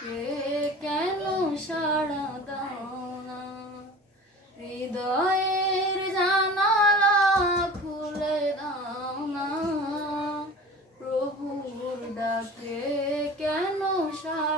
ডাকে কেন সাড়া দাও না? হৃদয়ের জানালা খুলে দাও না, প্রভুর ডাকে কেন সাড়া